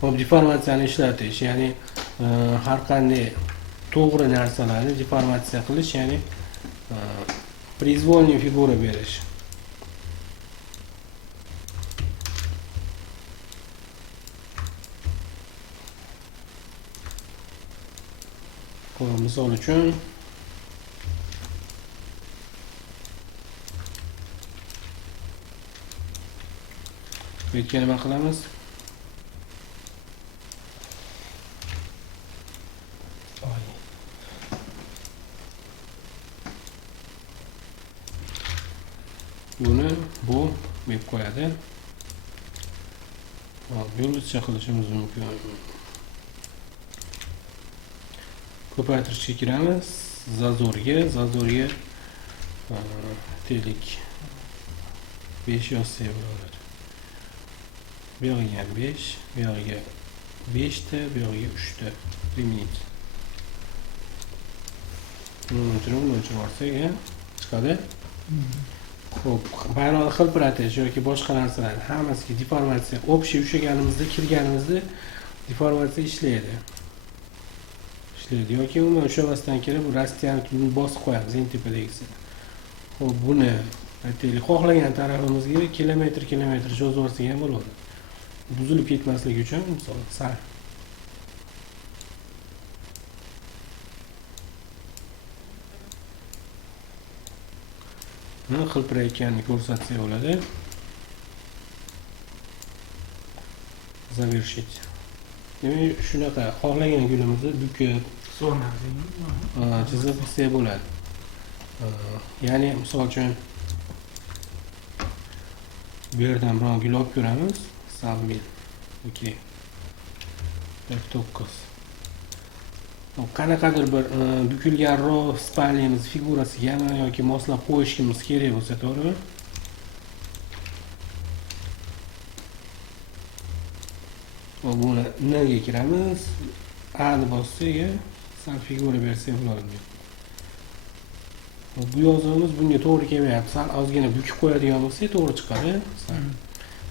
Hop deformatsiyani ishlatish, ya'ni har qanday to'g'ri narsalarni deformatsiya qilish, ya'ni произвольный figura berish. Misol uchun bu yerga nima qilamiz? Buni bu deb qo'yadi. Yulduzcha qilishimiz mumkin. Ko'paytirishga kiramiz. Zazorga telik 5 yozsak bo'ladi. Bu yerga 5, bu yerga 5 ta, bu yerga 3 ta. Limit. Buni o'chirib chiqadi. Xo'p, bayroqni xilpiratish yoki boshqa narsalarni hammasiga deformatsiya общий ushlaganimizda, kirganimizda deformatsiya ishlaydi. Yoki umuman ushlamasdan kirib, rastiyani bosib qo'yamiz eng tepadagisi. Xo'p, buni aytaylik, xohlagan tarafimizga kilometr cho'zib olsak ham bo'ladi. Buzilib ketmasligi uchun, misol sal xilpirayotganini ko'rsatsak bo'ladi. Завершить. Demak, shunaqa xohlagan gulimizni bukib, chizib qilsak bo'ladi. Ya'ni misol uchun bu yerdan biron gul olib ko'ramiz. Salmin. Okay. 9. Qanaqadir bir bukilganroq spalniyamiz figurasiga yoki moslab qo'yishimiz kerak bo'lsa, to'g'rimi? Buni N ga kiramiz. A ni bossak, sal figura bersak bo'ladi. Bu yozuvimiz bunga to'g'ri kelmayapti. Sal ozgina bukib qo'yadigan bo'lsak, to'g'ri chiqadi.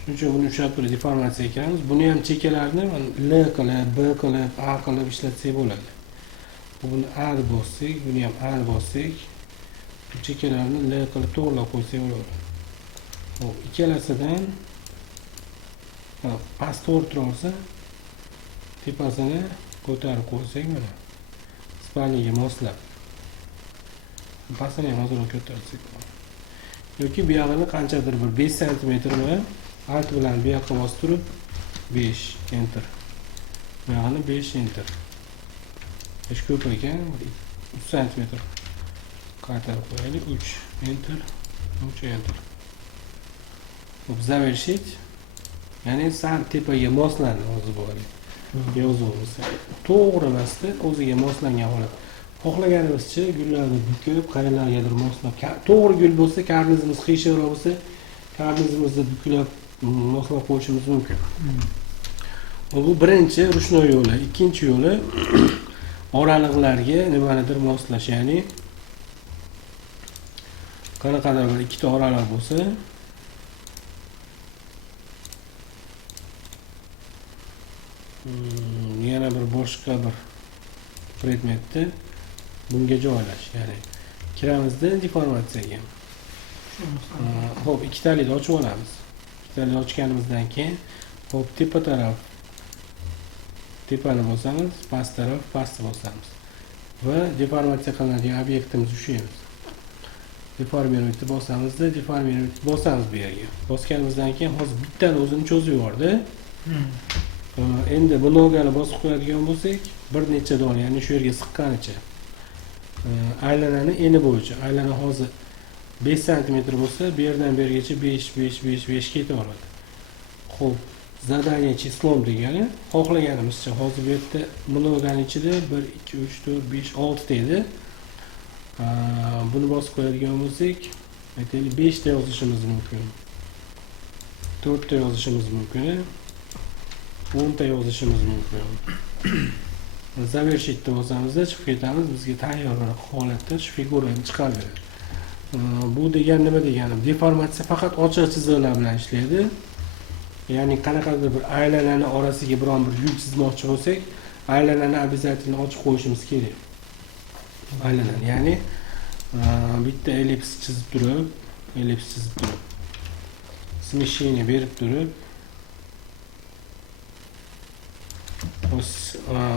Shuning uchun buni ushlab turib deformatsiyaga kiramiz. Buni ham chekkalarni L qilib, B qilib, A qilib ishlatsak bo'ladi. Buni A deb bossak, buni ham A deb bossak, chekkalarni L qilib to'g'rilab qo'ysak bo'ladi. Xo'p, ikkalasidan past to'g'ri tura olsa, tepasini ko'tarib qo'ysak mana. Spalniyaga moslab. Pastini ham ozroq ko'tarsak bo'ladi. Yoki bu yog'ini qanchadir bir 5 sm bilan alt bilan bu yoqqa bosib turib 5 enter. Bu yog'ini 5 enter. Ish ko'p ekan, 3 sm qaytarib qo'yaylik. 3 enter, 3 enter. Hop, завершить. Ya'ni sal tepaga moslanadi hozir bo'ladi. Yozuvimiz to'g'ri emasda, o'ziga moslangan holat. Xohlaganimizcha gullarni bukib, qayerlargadir moslab, to'g'ri gul bo'lsa, karnizimiz qiyshiqroq bo'lsa, karnizimizni buklab moslab qo'yishimiz mumkin. Bu birinchi ruchnoy yo'li, ikkinchi yo'li oraliqlarga nimanidir moslash, ya'ni qanaqadir bir ikkita oraliq bo'lsa, yana bir boshqa bir predmetni bunga joylash, ya'ni kiramizda deformatsiyaga. Xo'p, ikkitalikni ochib olamiz. Ikkitalikni ochganimizdan keyin, xo'p, tepa taraf tepani bosamiz, past taraf pastni bosamiz va deformatsiya qilinadigan obyektimiz ushlaymiz. Deformirni bosamizda, deformirni bosamiz bu yerga. Bosganimizdan keyin hozir bittadan o'zini cho'zib yubordi. Endi bu nogani bosib qo'yadigan bo'lsak, bir necha dona, ya'ni shu yerga siqqanicha aylanani eni bo'yicha, aylana hozir 5 sm bo'lsa, bu yerdan bergacha 5 ketaveradi. Xo'p, zadaniya chislom degani xohlaganimizcha hozir bu yerda mnogani ichida 1 2 3 4 5 6 ta edi. Buni bosib qo'yadigan bo'lsak, aytaylik 5 ta yozishimiz mumkin. 4 ta yozishimiz mumkin. 10 ta yozishimiz mumkin. Завершить bosamizda chiqib ketamiz, bizga tayyorroq holatda shu figurani chiqarib beradi. Bu degani nima degani? Deformatsiya faqat ochiq chiziqlar bilan ishlaydi. Ya'ni qanaqadir bir aylanani orasiga biron bir yuk chizmoqchi bo'lsak, aylanani обязательно ochib qo'yishimiz kerak. Aylanani, ya'ni bitta ellips chizib turib, smeshение berib turib,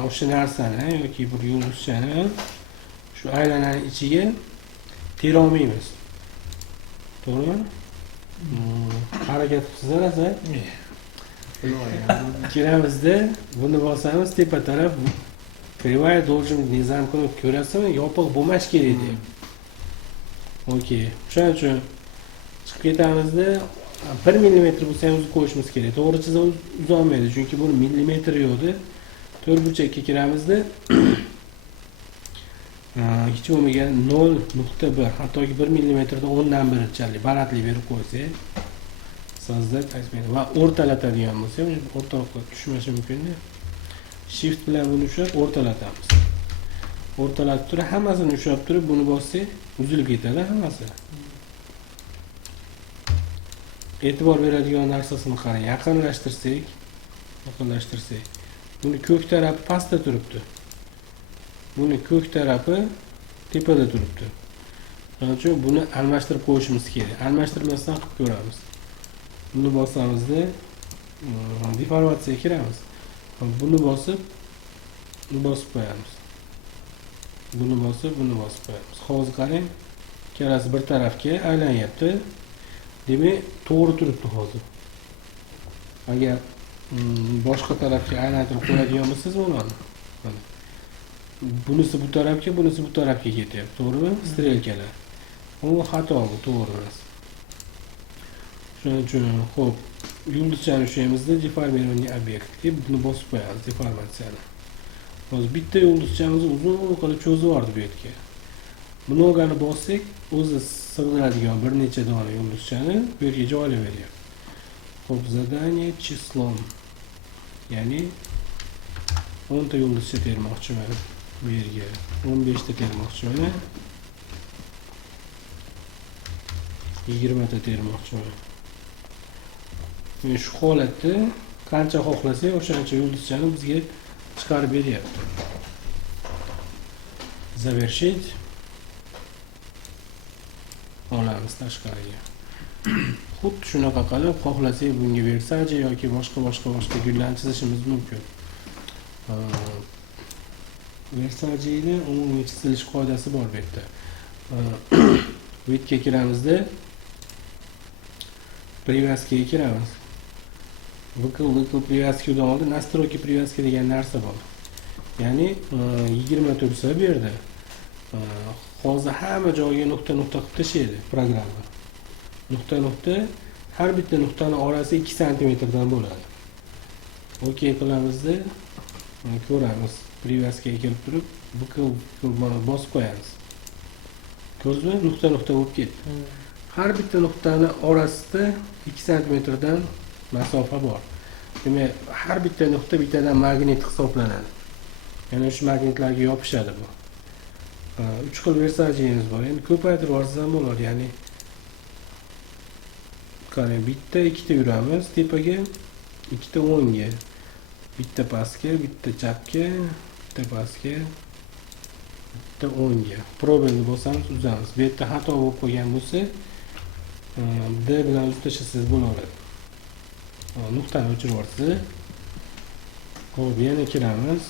o'sha narsani yoki bir yulduzchani shu aylanani ichiga tera olmaymiz. To'g'rimi? Harakat qilsangiz asa kiramizda buni bosamiz, tepa taraf kривая должен не замкнуть, ko'rasizmi? Yopiq bo'lmash kerak deb. Okey. Shuning uchun chiqib ketamizda 1 mm bo'lsa ham uzib qo'yishimiz kerak. To'g'ri chiza uzolmaydi, chunki buni millimetri yo'qda. 4 burchakka kiramizda hech bo'lmagan 0.1, hattoki 1 mm dan 10 dan 1-chalik balandlik berib qo'ysak, so'zlab aytmaydi va o'rtalatadigan bo'lsa, o'rtoqqa tushmashi mumkin-da. Shift bilan buni ushlab o'rtalatamiz. O'rtalatib turib, hammasini ushlab turib, buni bossak, uzilib ketadi hammasi. E'tibor beradigan narsasini qarang, yaqinlashtirsak, buni ko'k tarafi pastda turibdi. Buni ko'k tarafi tepada turibdi. Shuning uchun buni almashtirib qo'yishimiz kerak. Almashtirmasdan qilib ko'ramiz. Buni bosamizda deformatsiyaga kiramiz. Buni bosib qo'yamiz. Buni bosib qo'yamiz. Hozir qarang, ikkalasi bir tarafga aylanyapti. Demak, to'g'ri turibdi hozir. Agar boshqa tarafga aylantirib qo'yadigan bo'lsangiz bo'ladi. Bunisi bu tarafga, bunisi bu tarafga ketyapti, to'g'rimi? Strelkalar. Bu xato, bu to'g'ri emas. Shuning uchun, xo'p, yulduzchani ushlayimizda deformirованный obyekt deb buni bosib qo'yamiz, deformatsiyani. Hozir bitta yulduzchamizni uzun qilib cho'zib yubordi bu yerga. Buni olgani bossak, o'zi sig'diradigan bir necha dona yulduzchani bu yerga joylab beryapti. Xo'p, задание числом. Ya'ni 10 ta yulduzcha termoqchiman bu yerga. 15 ta termoqchiman. 20 ta termoqchiman. Men shu holatda qancha xohlasak, o'shancha yulduzchani bizga chiqarib beryapti. Завершить. Olamiz tashqariga. Xuddi shunaqa qilib xohlasak bunga versaje yoki boshqa gullarni chizishimiz mumkin. Versajeni umumiy chizilish qoidasi bor bu yerda. Bu yerga kiramizda привязкаga kiramiz. Vыкл привязкаdan oldin настройки привязки degan narsa bor. Ya'ni 20 tursa bu yerda hozir hamma joyiga nuqta qilib tashlaydi programma. Nuqta har bitta nuqtaning orasi 2 cm dan bo'ladi. Okey qilamizda ko'ramiz. Привязкаga kelib turib, vыкл bosib qo'yamiz. Ko'rdingizmi? Nuqta bo'lib ketdi. Har bitta nuqtaning orasida 2 cm dan masofa bor. Demak, har bitta nuqta bittadan magnit hisoblanadi. Ya'ni shu magnitlarga yopishadi bu. 3 xil versajemiz bor. Endi ko'paytirib yuborsangiz ham bo'ladi. Ya'ni qarang, bitta, ikkita yuramiz tepaga, ikkita o'ngga. Bitta pastga, bitta chapga, bitta pastga, bitta o'ngga. Probelni bosamiz, uzamiz. Bu yerda xato bo'lib qolgan bo'lsa, D bilan uzib tashlasangiz bo'laveradi. Nuqtani o'chirib yuborsiz. Xo'p, yana kiramiz.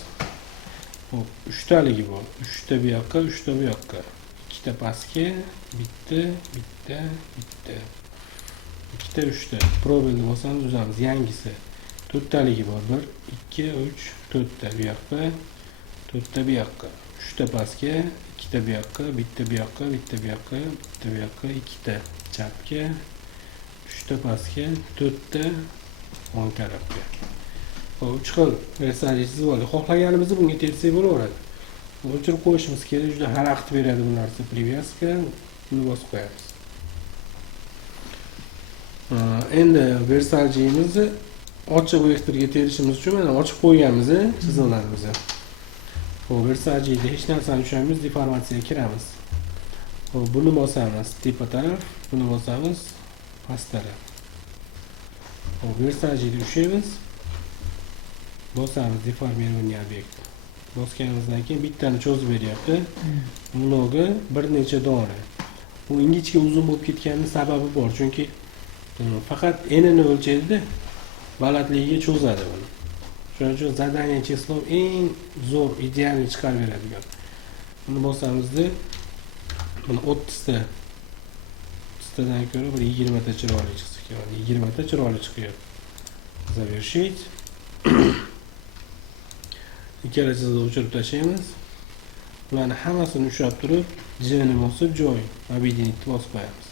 Xo'p, 3 taligi bor. 3 ta bu yoqqa, 3 ta bu yoqqa. Ikkita pastga, bitta, ikkita, 3 ta. Probelni bosamiz, uzamiz. Yangisi 4 taligi bor. 1, 2, 3, 4 ta bu yoqqa, 4 ta bu yoqqa. 3 ta pastga, 2 ta bu yoqqa, bitta bu yoqqa, bitta bu yoqqa, bitta bu yoqqa, 2 ta chapga, 3 ta pastga, 4 ta o'ng tarafga. 3 xil versaj chizib oldik. Xohlaganimizni bunga tersak bo'laveradi. O'chirib qo'yishimiz kerak, juda xalaqit beradi bu narsa. Привязка, buni bosib qo'yamiz. Endi versajimizni ochiq vektorga terishimiz uchun mana ochib qo'yganmiz chiziqlarimizni. Bu versajida hech narsani tushunmaymiz, deformatsiyaga kiramiz. Buni bosamiz tepa taraf, buni bosamiz past taraf. Hop, versajini ushlaymiz. Bosamiz deformirованный obyekt. Bosganimizdan keyin bittani cho'zib beryapti. Mnogi bir necha dona. Bu ingichka uzun bo'lib ketganining sababi bor, chunki faqat enini o'lchaydi-da, balandligiga cho'zadi buni. Shuning uchun zadание число eng zo'r, idealni chiqarib beradigan. Buni bosamizda buni 30tadan ko'ra bir 20 ta chiroyli chiqsa kerak. 20 ta chiroyli chiqyapti. Завершить. Ikkalasini o'chirib tashlaymiz. Ularni hammasini ushlab turib, J-ni bosib joy, объединить bosib qo'yamiz.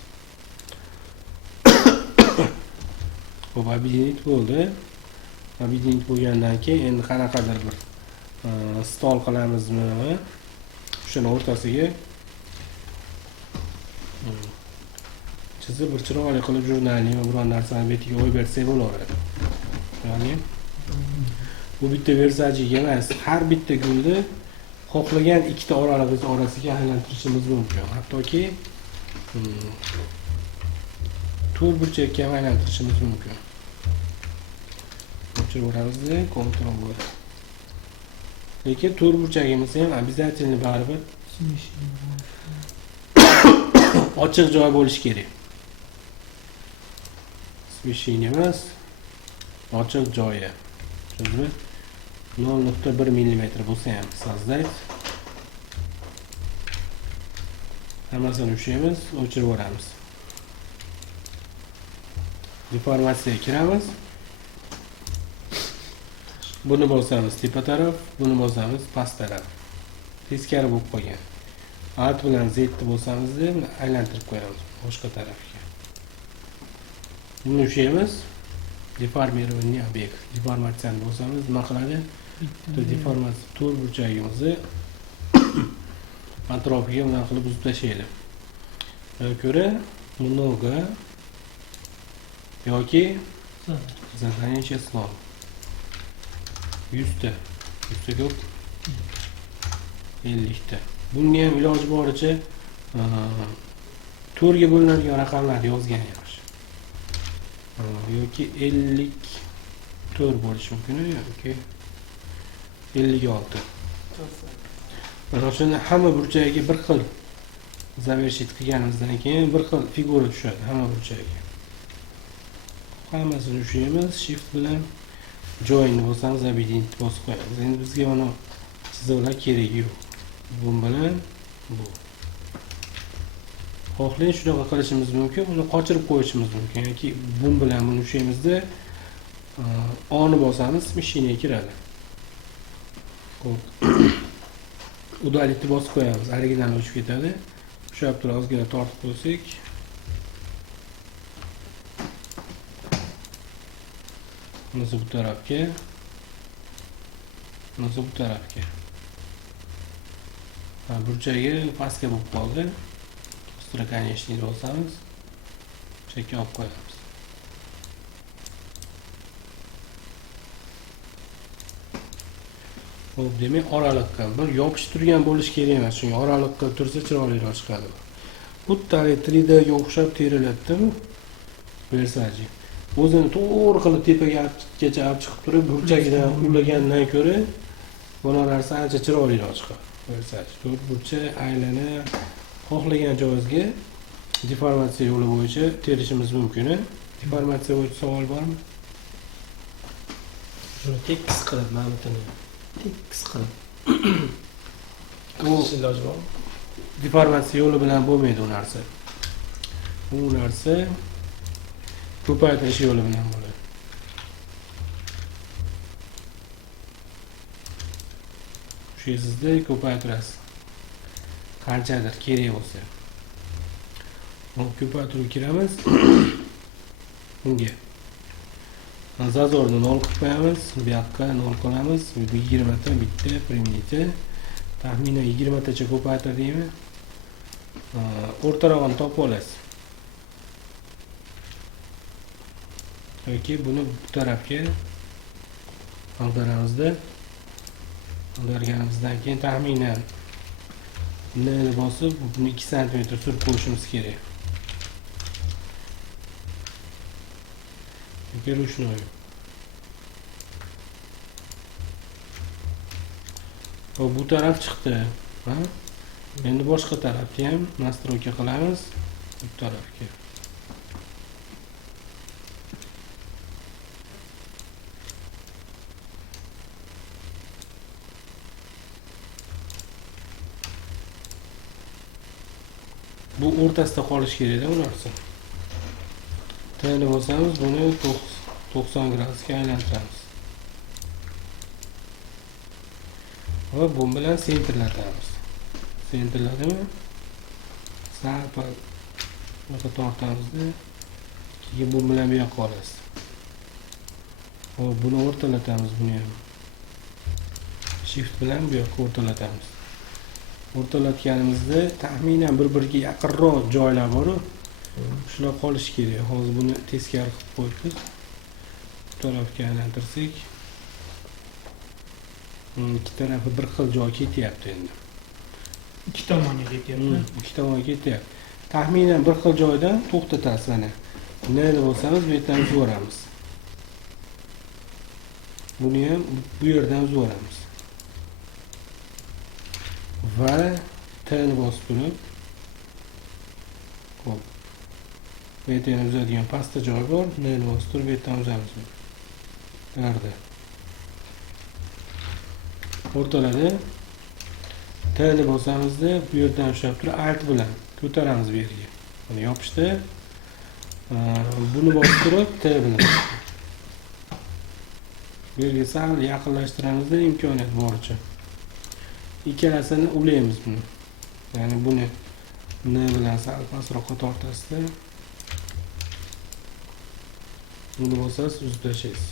Xo'p, объединить bo'ldi. Объединить bo'lgandan keyin endi qanaqadir bir stol qilamizmi? Shuni o'rtasiga chizib bir chiroyli qilib jurnalni va biron narsani betiga qo'yib bersak bo'laveradi. Ya'ni bu bitta versajiga emas, har bitta gulni xohlagan ikkita oralig'i orasiga aylantirishimiz mumkin. Hattoki to'rt burchakka ham aylantirishimiz mumkin. O'chiraveramizda, kontrol bo'ladi. Lekin to'rt burchagimiz ham обязательно baribir ochiq joy bo'lishi kerak. Smeshing emas, ochiq joyi. Tushundingmi? 0.1 mm bo'lsa ham sozdaydi. Hammasini ushlaymiz, o'chirib yuboramiz. Deformatsiyaga kiramiz. Buni bosamiz tepa taraf, buni bosamiz past taraf. Teskari bo'lib qolgan. Alt bilan Z ni bosamizda buni aylantirib qo'yamiz boshqa tarafga. Buni ushlaymiz. Deformirованный obyekt. Deformatsiyani bosamiz, nima qiladi? Deformatsiya to'rt burchagimizni atrofiga bunday qilib buzib tashlaydi. Unga ko'ra много yoki задание число 100 ta, 100 ta ko'p 50 ta. Bunga ham iloji boricha to'rtga bo'linadigan raqamlarni yozgan yaxshi. Yoki 54 bo'lishi mumkin yoki 56. Mana shuni hamma burchagiga bir xil завершить qilganimizdan keyin bir xil figura tushadi hamma burchagiga. Hammasini ushlaymiz, shift bilan join bosamiz, объединить bosib qo'yamiz. Endi bizga mana chiziqlar keragi yo'q. Bu bilan bu. Xohlang shunaqa qilishimiz mumkin, uni qochirib qo'yishimiz mumkin yoki bu bilan buni ushlaymizda O'ni bosamiz, mashinaga kiradi. Xo'p. Udalitni bosib qo'yamiz, original o'chib ketadi. Ushlab turib ozgina tortib qo'ysak, bunisi bu tarafga, bunisi bu tarafga. Burchagi pastga bo'lib qoldi. Конечно, bosamiz, chekka olib qo'yamiz. Xo'p, demak, oraliqqa bir yopishib turgan bo'lish kerak emas, chunki oraliqqa tursa chiroyliroq chiqadi. Bu 3D ga o'xshab teriladida bu versaji. O'zini to'g'ri qilib tepagacha olib chiqib turib, burchagidan ulagandan ko'ra bu narsa ancha chiroyliroq chiqadi. Versaji to'rt burcha aylanib xohlagan joyingizga deformatsiya yo'li bo'yicha terishimiz mumkin. Deformatsiya bo'yicha savol bormi? Shuni tekis qilib, mana buni tekis qilib. Bu iloji bormi? Deformatsiya yo'li bilan bo'lmaydi u narsa. Bu narsa ko'paytirish yo'li bilan bo'ladi. Shu sizda ko'paytirasiz. Qanchadir kerak bo'lsa. Bunu ko'paytirib kiramiz. Bunga zazorni 0 qilib qo'yamiz. Bu yoqqa 0 qo'yamiz. Bu 20 ta bitta primitda. Taxminan 20 tacha ko'paytirdikmi? O'rtarog'ini topib olasiz. Yoki buni bu tarafga ag'daramizda. Ag'darganimizdan keyin taxminan N'ni bosib, buni 2 cm surib qo'yishimiz kerak. ручной. Hop, bu taraf chiqdi. Ha? Endi boshqa tarafga ham nastroyka qilamiz. Bu tarafga. Bu o'rtasida qolish kerak-da bu narsa. Tayinli bosamiz, buni 90 gradusga aylantiramiz. Va bu bilan sentrlatamiz. Sentrladimi? Sal past tortamizda. Keyin bu bilan bu yoqqa olasiz. Hop, buni o'rtalatamiz buni ham. Shift bilan bu yoqqa o'rtalatamiz. O'rtalatganimizda taxminan bir-biriga yaqinroq joylar bor-ku. Shular qolishi kerak. Hozir buni teskari qilib qo'yibmiz. Bu tarafga aylantirsak, ikki tarafi bir xil joy ketyapti endi. İki tomonga ketyapti. Ikki tomonga ketyapti. Taxminan bir xil joydan to'xtatasiz mana. Nima bo'lsangiz bu yerdan uzvoramiz. Buni ham bu yerdan uzvoramiz. Va T'ni bosib turib, hop. Bu yerdan uzadigan pastda joy bor. Nima bosib turib bu yerdan uzamiz. Nerede? O'rtalada T'ni bosamizda bu yerdan ushlab turib Alt bilan ko'taramiz bu yerga. Buni yopishdi. Buni bosib turib T bilan. Bu yerga sal yaqinlashtiramizda imkoniyat boricha. Ikkalasini ulaymiz buni. Ya'ni buni N bilan sal pastroqqa tortasizda. Buni bosasiz, uzib tashlaysiz.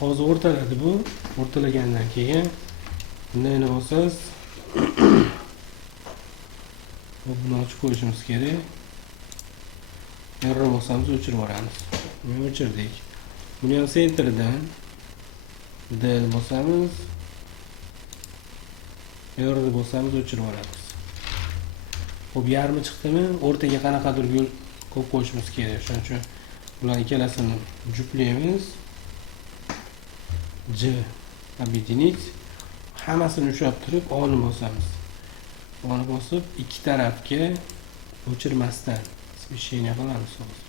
Hozir o'rtaladi bu. O'rtalagandan keyin buni bosasiz. Buni ochib qo'yishimiz kerak. Error bosamiz, o'chirib yuboramiz. Buni o'chirdik. Buni ham sentrdan D bosamiz. Error bosamiz, o'chirib yuboramiz. Hop, yarmi chiqdimi? O'rtaga qanaqadir yo'l qo'yib qo'yishimiz kerak. Shuning uchun bular ikkalasini juplaymiz. J объединить. Hammasini ushlab turib O'ni bosamiz. O'ni bosib ikki tarafga o'chirmasdan smeshение qilamiz hozir.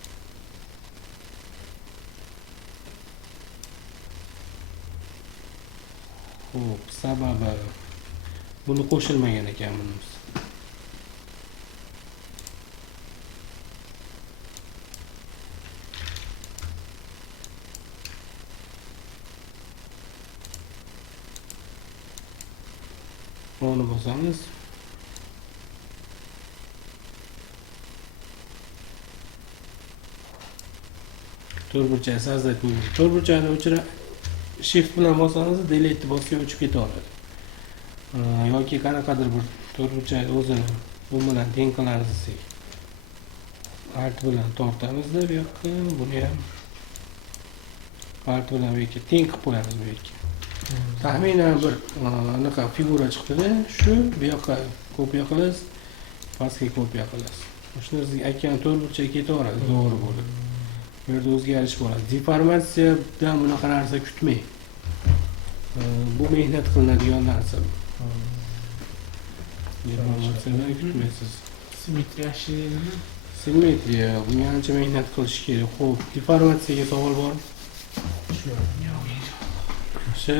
Xo'p, sababi buni qo'shilmagan ekan bunimiz. O'ni bosamiz. To'rtburchak sozdать bo'ldi. To'rtburchakni o'chirib shift bilan bosangiz delete bosib o'chib ketaveradi. Yoki qanaqadir bir to'rtburchak o'zini bu bilan teng qilamiz desak. Alt bilan tortamizda bu yoqqa, buni ham alt bilan bu yoqqa teng qilib qo'yamiz bu yoqqa. Taxminan bir anaqa figura chiqdi-da, shu bu yoqqa kopiya qilasiz, pastga kopiya qilasiz. Shuni sizga aytgan to'rtburchak ketaveradi, to'g'ri bo'ladi. Bu yerda o'zgarish bo'ladi. Deformatsiyadan bunaqa narsa kutmang. Bu mehnat qilinadigan narsa. Deformatsiyadan kutmaysiz. Simmetriya ishlaydi. Simmetriya, bunga ancha mehnat qilish kerak. Xo'p, deformatsiyaga savol bormi? Yo'q. Yaxshi.